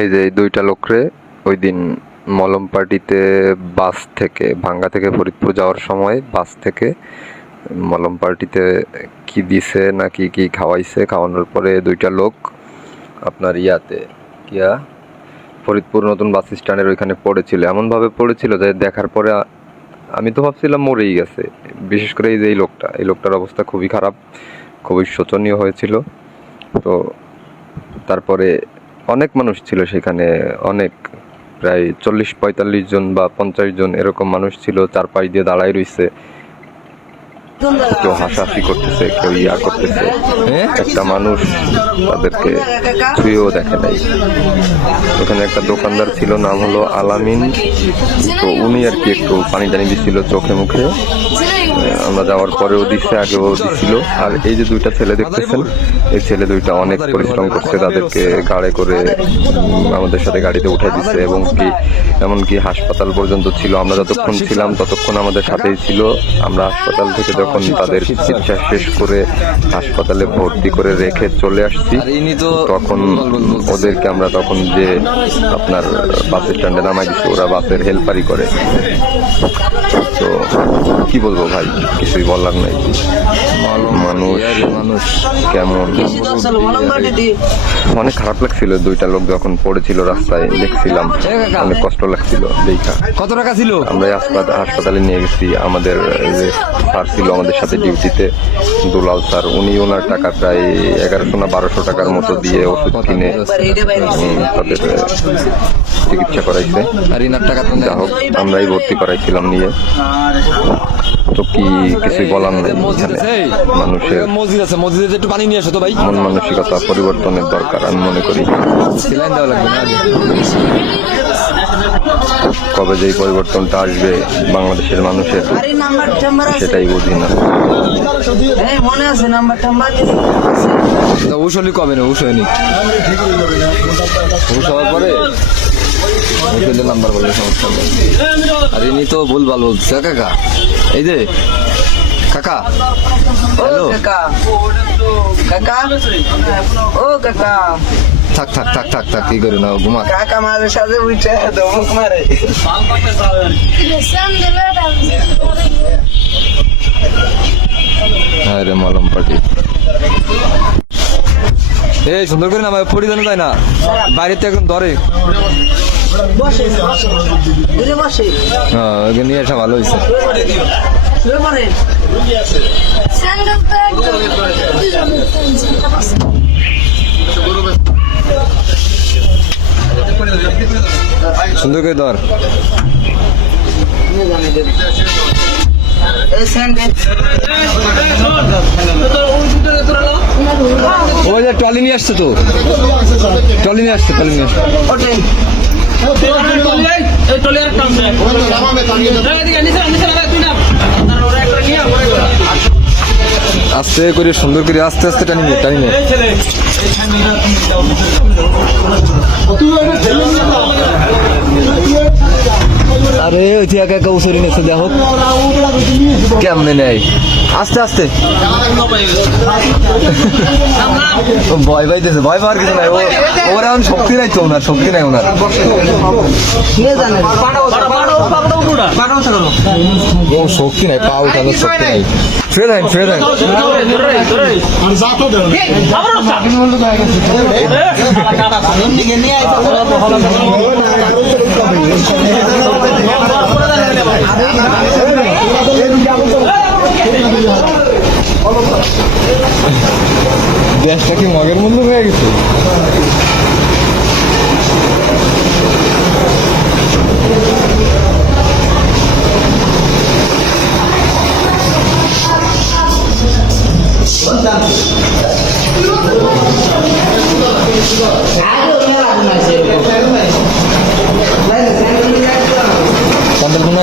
এই যে এই দুইটা লোকরে ওই দিন মলম পার্টিতে বাস থেকে ভাঙ্গা থেকে ফরিদপুর যাওয়ার সময় বাস থেকে মলম পার্টিতে কি দিছে না কি কি খাওয়াইছে, খাওয়ানোর পরে দুইটা লোক আপনার ফরিদপুর নতুন বাস স্ট্যান্ডের ওইখানে পড়েছিল। এমনভাবে পড়েছিল যে দেখার পরে আমি তো ভাবছিলাম মরেই গেছে। বিশেষ করে এই যে এই লোকটার অবস্থা খুবই খারাপ, খুবই শোচনীয় হয়েছিল। তো তারপরে অনেক মানুষ ছিল সেখানে, অনেক প্রায় 40-45 জন বা 50 জন এরকম মানুষ ছিল, চারপাশ দিয়ে দাঁড়ায় রইছে। কেউ হাসাহাসি করতেছে, কেউ করতেছে। একটা মানুষ তাদেরকে ছুঁয়েও দেখে নাই। ওখানে একটা দোকানদার ছিল, নাম হলো আলামিন। তো উনি আর কি একটু পানি টানি দিচ্ছিল চোখে মুখে। আমরা যাওয়ার পরেও দিচ্ছে, আগেও দিচ্ছিল। আর এই যে দুইটা ছেলে দেখতেছেন, এই ছেলে দুইটা অনেক পরিশ্রম করছে। তাদেরকে গাড়ি করে আমাদের সাথে গাড়িতে উঠে দিচ্ছে, এবং কি এমনকি হাসপাতাল পর্যন্ত ছিল। আমরা যতক্ষণ ছিলাম ততক্ষণ আমাদের সাথেই ছিল। আমরা হাসপাতাল থেকে যখন তাদের চিকিৎসা শেষ করে হাসপাতালে ভর্তি করে রেখে চলে আসছি, তখন ওদেরকে আমরা তখন যে আপনার বাস স্ট্যান্ডে নামাই দিচ্ছি, ওরা বাসের হেল্পারই করে। তো কি বলবো ভাই, কিছুই বলার নাই। মানুষ কেমন, অনেক খারাপ লাগছিল। দুইটা লোক যখন পড়েছিল রাস্তায় দেখছিলাম, অনেক কষ্ট লাগছিল দেখা। কত টাকা ছিল? আমরা হাসপাতালে নিয়ে গেছি। আমাদের যে স্যার ছিল আমাদের সাথে ডিউটিতে, দুলাল স্যার, উনি ওনার টাকা প্রায় 1100 না 1200 টাকার মতো দিয়ে ওষুধ কিনে তাদের চিকিৎসা করাইছে। যা হোক, আমরাই ভর্তি করাইছিলাম নিয়ে। তো কি কিছুই বলার নাই। মানুষের একটু পানি নিয়ে আসো তো ভাই। মন মানসিকতা পরিবর্তনের দরকার আমি মনে করি। কবে যে পরিবর্তনটা আসবে বাংলাদেশের মানুষের, সেটাই বুঝি না। ঔষধ কবে না? ঔষধ হওয়ার পরে নাম্বার বলে সমস্যা নেই। আর ইনি তো ভুলভাল বলছে কাকা। এই যে কাকা, হ্যালো কাকা, ও কাকা, থাক থাক থাক থাক থাক, কি করে না ঘুমা। কাকা মাঝে সাথে উঠে ধমক মারে। হ্যাঁ রে, মলম পার্টি। এই সুন্দর করে না পড়ি জানো তাই না, বাইরে তো একদম ধরে। হ্যাঁ, নিয়ে আসা ভালো হয়েছে। সুন্দর করে ধর। ওই যে ট্রলি নিয়ে আসছে, তো ট্রলি নিয়ে আসছে। আস্তে করে সুন্দর করে আস্তে আস্তে টানি নে। আরে ওই যে একা উসরি নেছে, দেখো কেমনে নেয়। আস্তে আস্তে ভয় পাইতেছে। ভয় পাওয়ার কিছু নাই, ওর এখন শক্তি নাই তো, ওনার শক্তি নাই। ওনার ও শক্তি নাই, পা উঠানোর শক্তি নাই। ফেরে দেন গ্যাসটা কি মগের মূল্য হয়ে গেছে?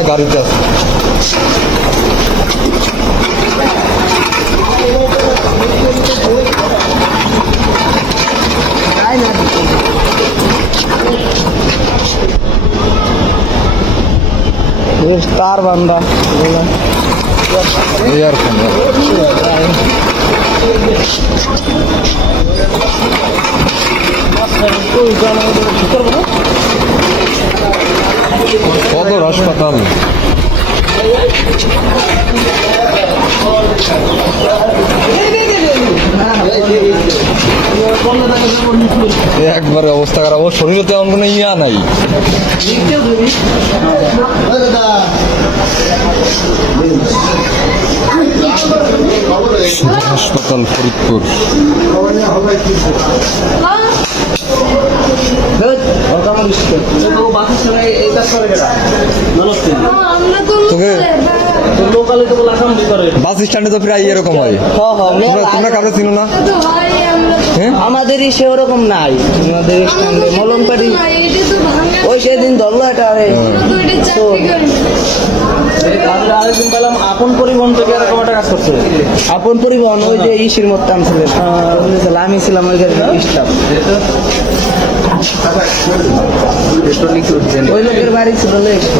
গাড়িতে আছে। तार बंदा ইয়ার সদর হাসপাতাল। একবারে অবস্থা খারাপ, ওর শরীরে তেমন কোনো ইয়া নাই। সদর হাসপাতাল ফরিদপুর। তোকে বাস স্ট্যান্ডে তো প্রায় এরকম হয়। তোমরা কাউকে চিনো না? হ্যাঁ, আমাদের সে ওরকম নাই, আমাদের স্ট্যান্ডে মলমপাড়ি ওই সেদিন ধরলো এটা। আরেকদিন পেলাম আপন পরিবহন থেকে এরকম একটা কাজ করছে। আপন পরিবহন ওই যে ইসির মতো ছিলেন, আমি ছিলাম ওই গাড়ির স্টাফ। ওই লোকের বাড়ি ছিল চলে যাবি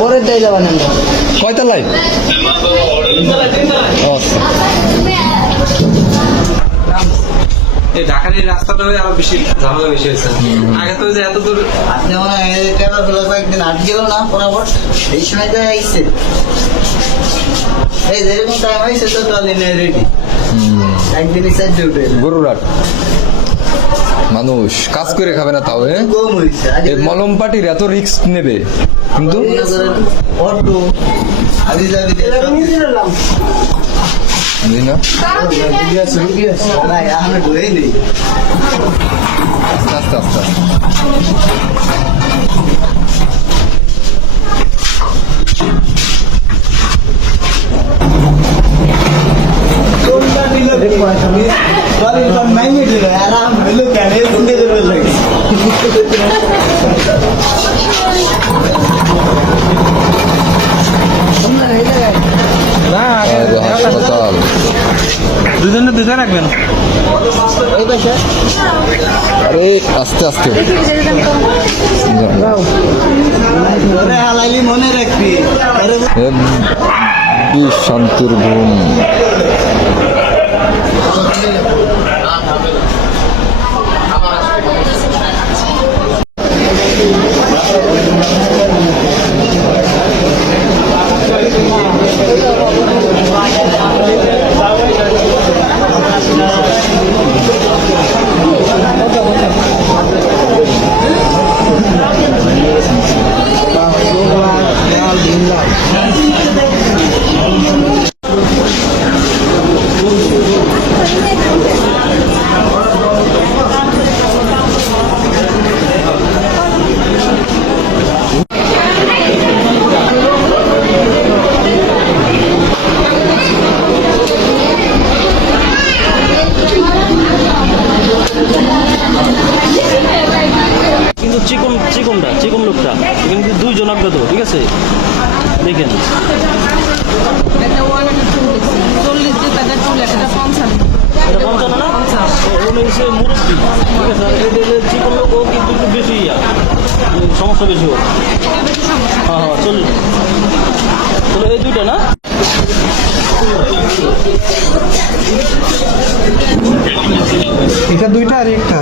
পরের দায় যাবেন আমরা। কয়তলায়? এই ঢাকার এই রাস্তাটা হয়ে আরো বেশি ঝামেলা বেশি হয়েছে। আগে তো যে এত দূর আপনি মনে হয় একদিন আট গেল না বরাবর এই সময় তো আইসে এই যেরকম টাইম হয়েছে তো রেডি একদিনই চারটে উঠে গরুরাট মানুষ কাজ করে খাবে না তাও। কম হয়েছে এই মলম পাটির এত রিস্ক নেবে কিন্তু অটো আদি যাবি বুঝলি না? আমি ঢুকেই নেই আস্তে আস্তে আস্তে আরাম হইলো কেন শুনে দেবে লাগে হাসপাতাল। দুজনে দুধে রাখবেন। আরে আস্তে আস্তে হালাইলি মনে রাখবি শান্তির ঘুম। কিন্তু চিকন লোকটা এখানে কিন্তু দুইজন অজ্ঞাত, ঠিক আছে দেখেন। এটা 55 না? উনি হচ্ছে মুরব্বী, ঠিক আছে। আর এটা হচ্ছে চিকন লোক, ও কিন্তু একটু বেশি সমস্যা বেশি হোক। হ্যাঁ হ্যাঁ চলো এই দুইটা না। এটা দুইটা আর একটা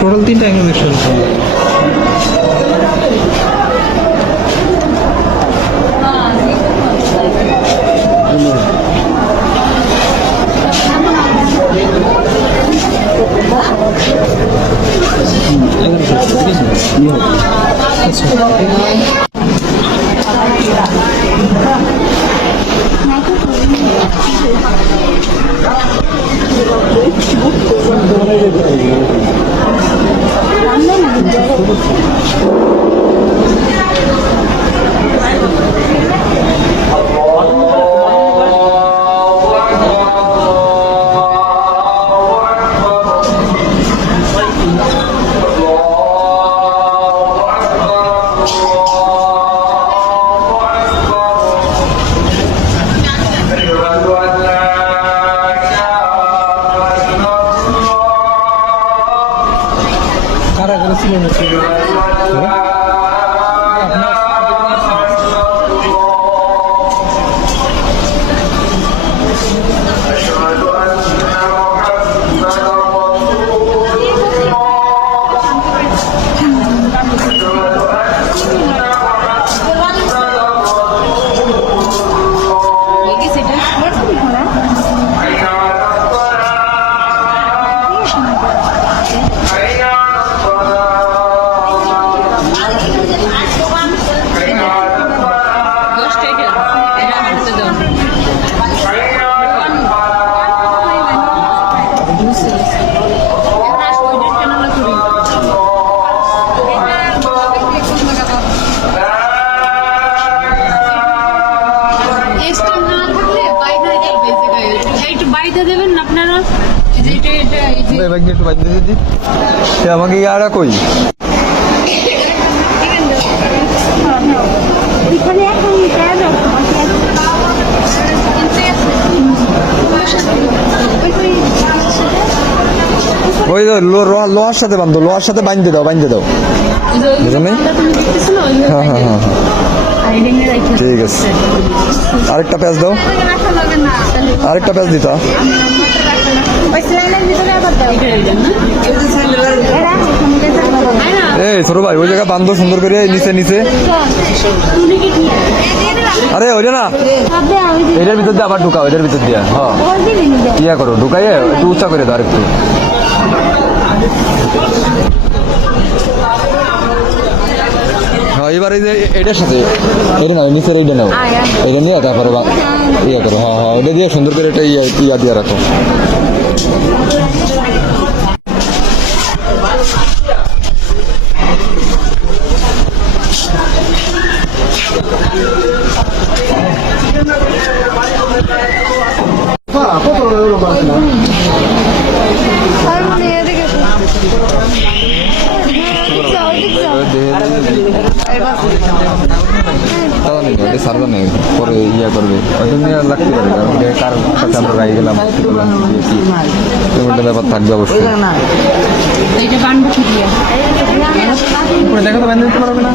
টোটাল তিনটা ইনফরমেশন। বাইতে দেবেন আপনারা এই যে এটা এই যে এবার একটু বাইরে দিদি সে আমাকে ইয়ারা কই এখানে এখন কাজ ওই লোহার সাথে বান্ধো লোহার সাথে বাঁধতে দাও বুঝলেন নাই? হ্যাঁ হ্যাঁ হ্যাঁ হ্যাঁ ঠিক আছে আরেকটা প্যাঁচ দাও আরেকটা প্যাঁচ দিতা এই ছোট ভাই ওই জায়গা বান্ধো সুন্দর করে নিচে নিচে আরে ওই যে না এটার ভিতর দিয়ে আবার ঢুকাও এটার ভিতর দিয়ে হ্যাঁ ইয়া করো ঢুকাইয়ে একটু উঁচা করে দাও আরেকটু হ্যাঁ এবার এই যে এটার সাথে এটা নাও নিচের এইটা নাও এটা নিয়ে তারপরে ইয়া করো হ্যাঁ হ্যাঁ ওটা দিয়ে সুন্দর করে এটা ইয়া দিয়ে রাখো সারদা নেই পরে ইয়া করবে হয়তো নিয়ে লাগতে পারে কারণ কার সাথে আমরা রাই গেলাম ব্যাপার থাকবে অবশ্যই এইটা বানবো কি দিয়া দেখো তো বান্ধব দিতে পারবে না